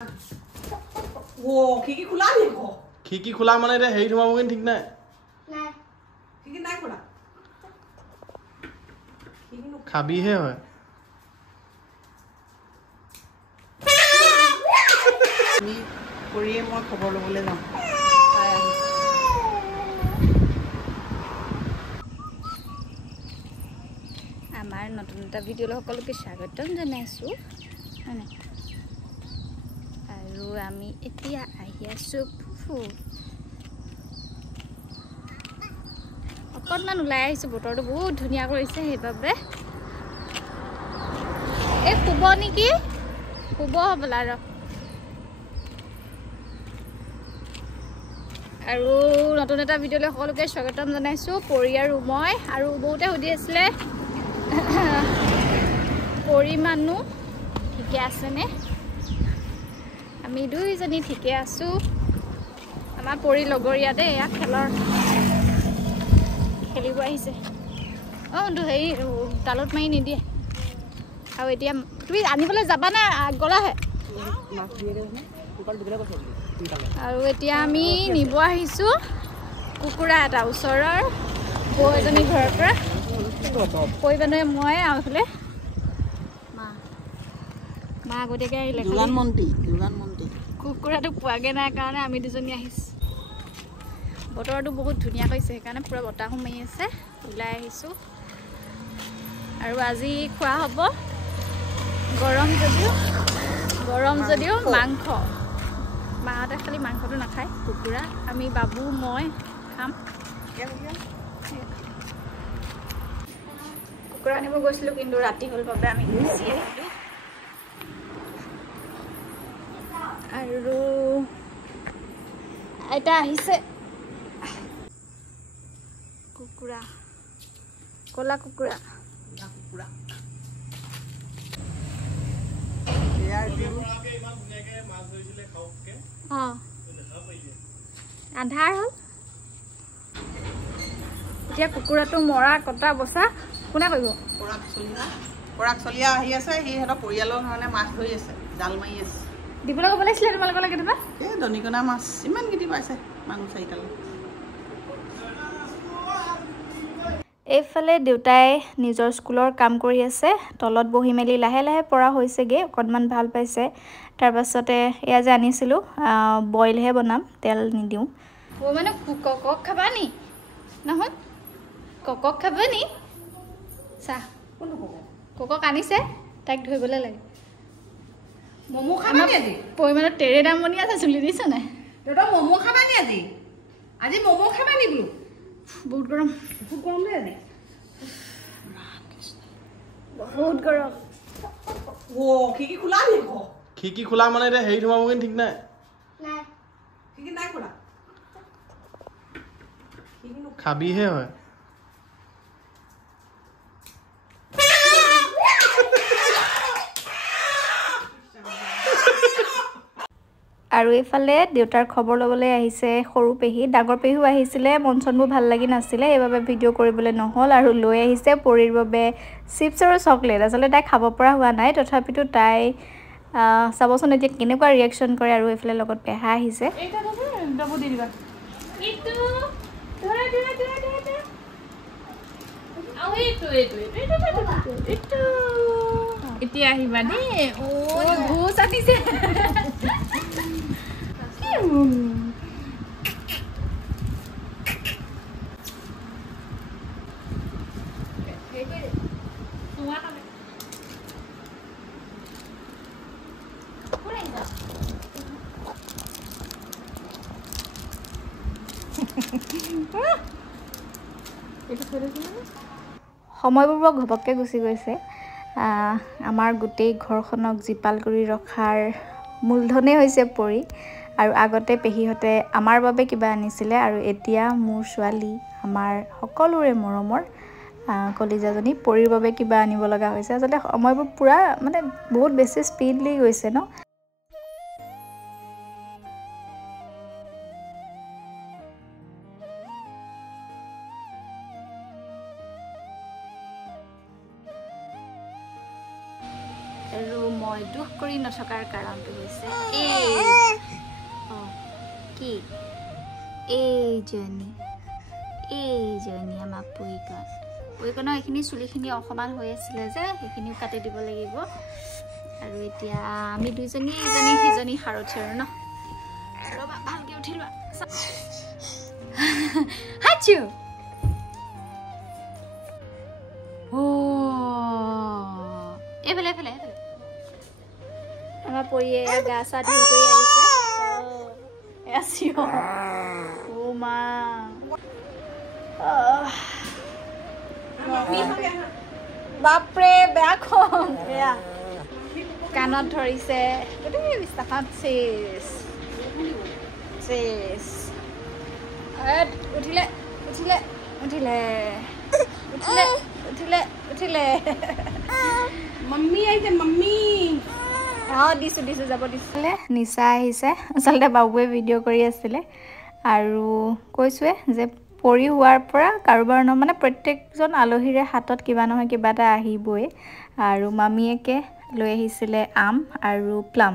Ồ, khi khula đi cô. Khi khula মানে এটা হেৰি ধুমাব কিন্তু ঠিক নাই। নাই। কি নাই খোলা। খাবিহে হয়। আমি কৰিয়ে মই খবৰ ল'বলৈ যাম। আমাৰ নতুন এটা ভিডিঅ'লৈ সকলোকে স্বাগতম জনাইছোঁ হয় আৰু আমি এতিয়া আহি আছোঁ অকণমান ওলাই আহিছোঁ বতৰটো বহুত ধুনীয়া কৰিছে সেইবাবে এই শুব নেকি শুব হ'বলা আৰু নতুন এটা ভিডিঅ'লৈ সকলোকে স্বাগতম জনাইছোঁ পৰি আৰু মই আৰু বহুতে সুধি আছিলে পৰি মানুহ ঠিকে আছেনে আমি দুইজনী ঠিকে আছোঁ আমাৰ পৰি লগৰীয়া দেই এয়া খেলিব আহিছে হেৰি তালত মাৰি নিদিয়ে আৰু এতিয়া তুমি আনিবলৈ যাবা নে গ'লাহে আৰু এতিয়া আমি নিব আহিছোঁ কুকুৰা এটা ওচৰৰ বৌ এজনী ঘৰৰ পৰা পৰিবানে মই আৰু এইফালে মা আগতীয়াকৈ আহিলে যোগান মন্ত্ৰী কুকুৰাটো পোৱাগৈ নাই কাৰণে আমি দুজনী আহিছোঁ বতৰটো বহুত ধুনীয়া কৰিছে সেইকাৰণে পূৰা বতাহো মাৰি আছে ওলাই আহিছোঁ আৰু আজি খোৱা হ'ব গৰম যদিও মাংস মাহঁতে খালি মাংসটো নাখায় কুকুৰা আমি বাবু মই খাম কুকুৰা আনিব গৈছিলোঁ কিন্তু ৰাতি হ'ল বাবে আমি গুচি আহিলোঁ আৰু আইতা আহিছে কুকুৰা ক'লা কুকুৰা আন্ধাৰ হ'ল এতিয়া কুকুৰাটো মৰা কটা বচা কোনে কৰিব পৰাগ চলিয়া আহি আছে সি সিহঁতৰ পৰিয়ালৰ কাৰণে মাছ ধৰি আছে জাল মাৰি আছে দিবলৈ ক'ব লাগিছিলে তোমালোকলৈ কেতিয়াবা এই দনিকণা মাছ ইমান কেইটি পাইছে মানুহ চাৰিটালৈ এইফালে দেউতাই নিজৰ স্কুলৰ কাম কৰি আছে তলত বহি মেলি লাহে লাহে পৰা হৈছেগৈ অকণমান ভাল পাইছে তাৰপাছতে এয়া যে আনিছিলোঁ বইলহে বনাম তেল নিদিওঁ মানে কক খাবা নি নহয় কক খাবা নি চাহ কক আনিছে তাইক ধৰিবলৈ লাগে মমো খাবা নি আজি পৰিমাণত তেৰে দাম বনি আছে চুলি দিছ নাই তহঁতৰ মমো খাবা নি আজি মমো খাবা নি বোলো বহুত গৰম দেই আজি বহুত গৰম ও কি খোলা নি কো কি খোলা মানে এটা হেৰি ধুমাব কিন্তু ঠিক নাই কি নাই খোলা খাবিহে হয় আৰু এইফালে দেউতাৰ খবৰ ল'বলৈ আহিছে সৰু পেহী ডাঙৰ পেহীও আহিছিলে মন চনবোৰ ভাল লাগি নাছিলে সেইবাবে ভিডিঅ' কৰিবলৈ নহ'ল আৰু লৈ আহিছে পৰিৰ বাবে চিপছ আৰু চকলেট আচলতে তাই খাব পৰা হোৱা নাই তথাপিতো তাই চাবচোন এতিয়া কেনেকুৱা ৰিয়েকশ্যন কৰে আৰু এইফালে লগত পেহা আহিছে এতিয়া আহিবা দেই ঘোষ আনিছে সময়বোৰ বৰ ঘপককৈ গুচি গৈছে আমাৰ গোটেই ঘৰখনক জীপাল কৰি ৰখাৰ মূলধনেই হৈছে পৰি আৰু আগতে পেহীহঁতে আমাৰ বাবে কিবা আনিছিলে আৰু এতিয়া মোৰ ছোৱালী আমাৰ সকলোৰে মৰমৰ কলিজাজনী পৰিৰ বাবে কিবা আনিব লগা হৈছে আচলতে সময়বোৰ পূৰা মানে বহুত বেছি স্পীডলি গৈছে ন আৰু মই মই দুখ কৰি নথকাৰ কাৰণটো হৈছে কি এইজনী আমাৰ পুৰিকণ এইখিনি চুলিখিনি অসমান হৈ আছিলে যে সেইখিনিও কাটি দিব লাগিব আৰু এতিয়া আমি দুইজনী ইজনী সিজনী সাৰথি আৰু ন ৰ'বা ভালকৈ উঠি লোৱা হাচু এইফালে আমাৰ পৰিয়ে গা চা ধুই কৰি আহিছে মা বাপৰে বেয়া খং এয়া কাণত ধৰিছে গোটেই বিছনাখন চেচ উঠিলে मम्मी आइছে मम्मी দিছো যাব দিছিলে নিচা আহিছে আচলতে বাবুৱে ভিডিঅ' কৰি আছিলে আৰু কৈছোৱে যে পৰি হোৱাৰ পৰা কাৰোবাৰ মানে প্ৰত্যেকজন আলহীৰে হাতত কিবা নহয় কিবা এটা আহিবই আৰু মামীয়েকে লৈ আহিছিলে আম আৰু প্লাম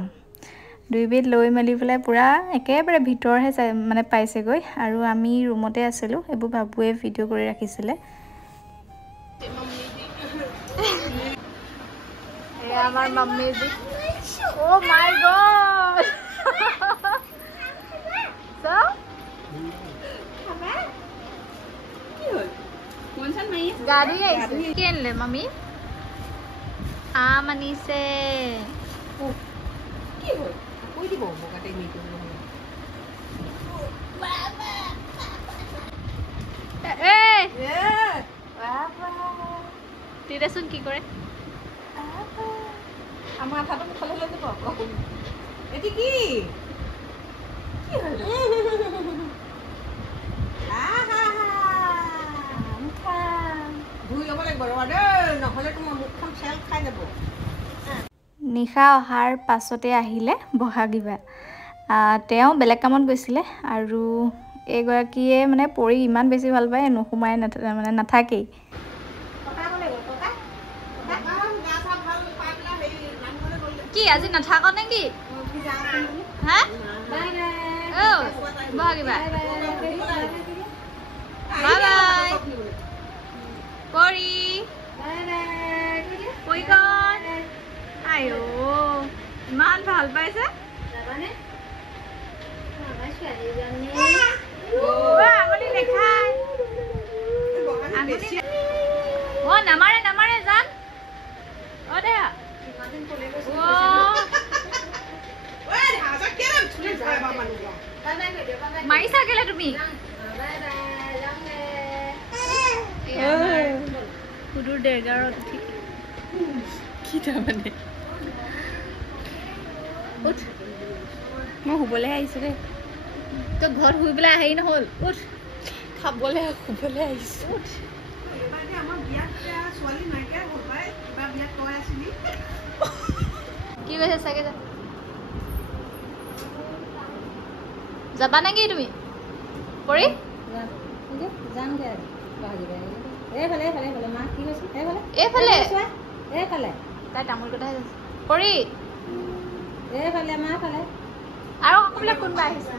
দুইবিধ লৈ মেলি পেলাই পুৰা একেবাৰে ভিতৰহে মানে পাইছেগৈ আৰু আমি ৰুমতে আছিলোঁ এইবোৰ বাবুৱে ভিডিঅ' কৰি ৰাখিছিলে আমার mummy ji oh my god so কি হল কোনজন মাই গাড়ি আইছে কি আনলে मम्मी আম আনিছে কি হল কই দিব বগাতে নিতে বাবা এ বাবা তিৰেচোন কি কৰে আমার মাথাটা মুখলে লৈ যাব আকৌ এটি কি কি হল ধুই ল'ব লাগিব ৰবা দেই নহ'লে তোমাৰ মুখখন চেল খাই যাব নিশা অহাৰ পাছতে আহিলে বহাগীবা তেওঁ বেলেগ কামত গৈছিলে আৰু এগৰাকীয়ে মানে পৰি ইমান বেছি ভাল পায় নুসুমাই মানে নাথাকেই কি আজি নাথাক নেকি হা বহাগীবা বাই বাই পৰি পৰিকণ আইও ইমান ভাল পাইছে আঙুলি দেখাই নামাৰে জান দে মাৰিছা কেলে তুমি সুদূৰ দেৰগাঁৱত উঠি কি তাৰমানে উঠ মই শুবলৈ আহিছোঁ দেই তই ঘৰত শুই পেলাই হেৰি নহ'ল উঠ খাবলৈ শুবলৈ আহিছোঁ উঠ কি কৈছে চাগে যাবা নেকি তুমি পৰি এইফালে তাই তামোল কথাই আছে পৰি আৰু বোলে কোনোবা আহিছে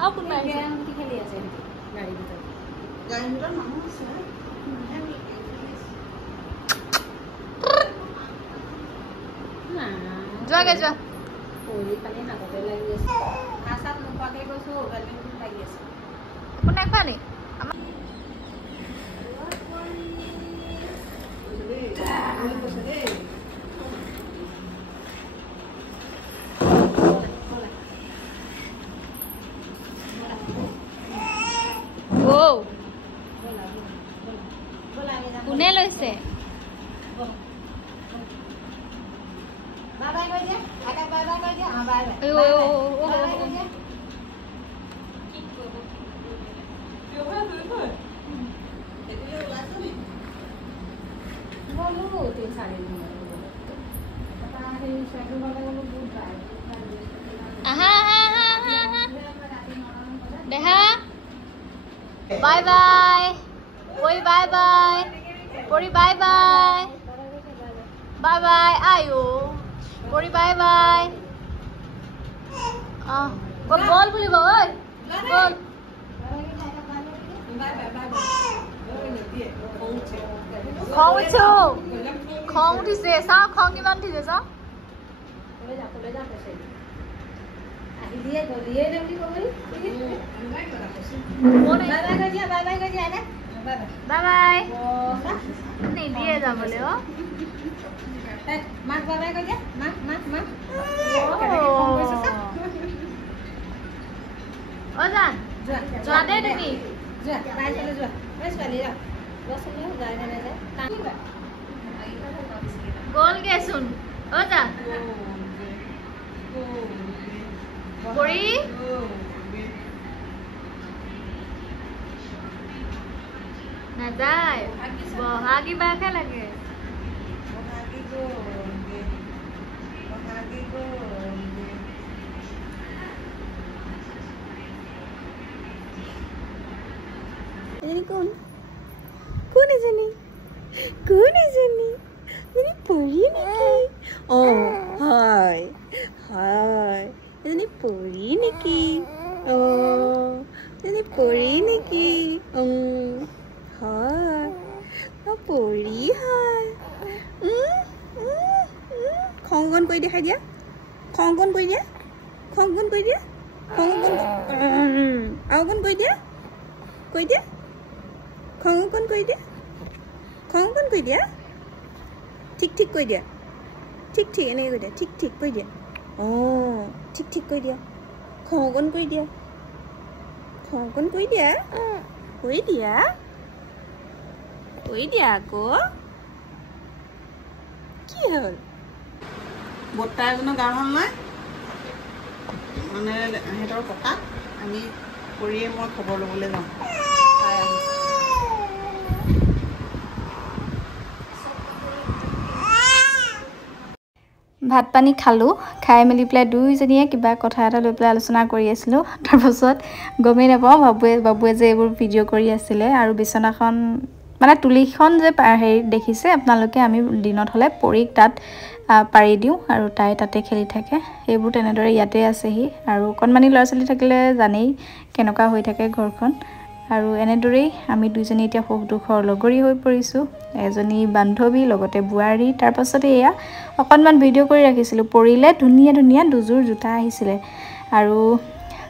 আৰু কোনোবা আহিছে খেলি আছে যোৱাগে যোৱা একো নাই খোৱা নি কোনে লৈছে দেহা বাই বাই পৰি বাই বাই পৰি বাই বাই বাই বাই আয়ো পৰি বাই বাই বল বুলিব ঐ বল খং উঠিছে চাওঁ খং কিমান উঠিছে চাওঁ বাই বাই নিদিয়ে যাবলৈ মাক বাবাই কৈ দিয়া মাক মাক মাক জান যোৱা দেই তুমি যোৱা তাই চলে যোৱা ছোৱালী গ'লগেচোন জান পৰি নাযায় বহা কিবাহে লাগে কোন কোন এজনী কোন এজনী এজনী পৰি নেকি হয় হয় এজনী পৰি নেকি এজনী পৰি নেকি হয় পৰি হয় খংকণ কৰি দেখাই দিয়া খংকণ কৰি দিয়া খংকণ কৰি দিয়া খংকণ আৰু কণ কৰি দিয়া কৈ দিয়া খংকণ কৰি দিয়া খংকণ কৰি দিয়া ঠিক ঠিক কৈ দিয়া ঠিক ঠিক এনেকৈ কৈ দিয়া ঠিক ঠিক কৈ দিয়া ঠিক ঠিক কৈ দিয়া খংকণ কৰি দিয়া খংকণ কৰি দিয়া কৈ দিয়া কৈ দিয়া আকৌ কি হ'ল বৰ্তা এজনৰ গা ভাল নাই মানে সিহঁতৰ ককা আমি কৰিয়ে মই খবৰ ল'বলৈ যাওঁ ভাত পানী খালোঁ খাই মেলি পেলাই দুইজনীয়ে কিবা কথা এটা লৈ পেলাই আলোচনা কৰি আছিলোঁ তাৰপাছত গমেই নাপাওঁ বাবুৱে যে এইবোৰ ভিডিঅ' কৰি আছিলে আৰু বিচনাখন মানে তুলিখন যে হেৰি দেখিছে আপোনালোকে আমি দিনত হ'লে পৰীক তাত পাৰি দিওঁ আৰু তাই তাতে খেলি থাকে সেইবোৰ তেনেদৰে ইয়াতে আছেহি আৰু অকণমানি ল'ৰা ছোৱালী থাকিলে জানেই কেনেকুৱা হৈ থাকে ঘৰখন আৰু এনেদৰেই আমি দুইজনী এতিয়া সুখ দুখৰ লগৰী হৈ পৰিছোঁ এজনী বান্ধৱী লগতে বোৱাৰী তাৰপাছতে এয়া অকণমান ভিডিঅ' কৰি ৰাখিছিলোঁ পৰিলে ধুনীয়া ধুনীয়া দুযোৰ জোতা আহিছিলে আৰু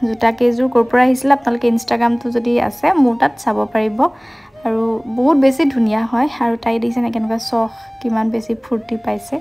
জোতা কেইযোৰ ক'ৰ পৰা আহিছিলে আপোনালোকে ইনষ্টাগ্ৰামটো যদি আছে মোৰ তাত চাব পাৰিব আৰু বহুত বেছি ধুনীয়া হয় আৰু তাই দেখিছেনে কেনেকুৱা চখ কিমান বেছি ফূৰ্তি পাইছে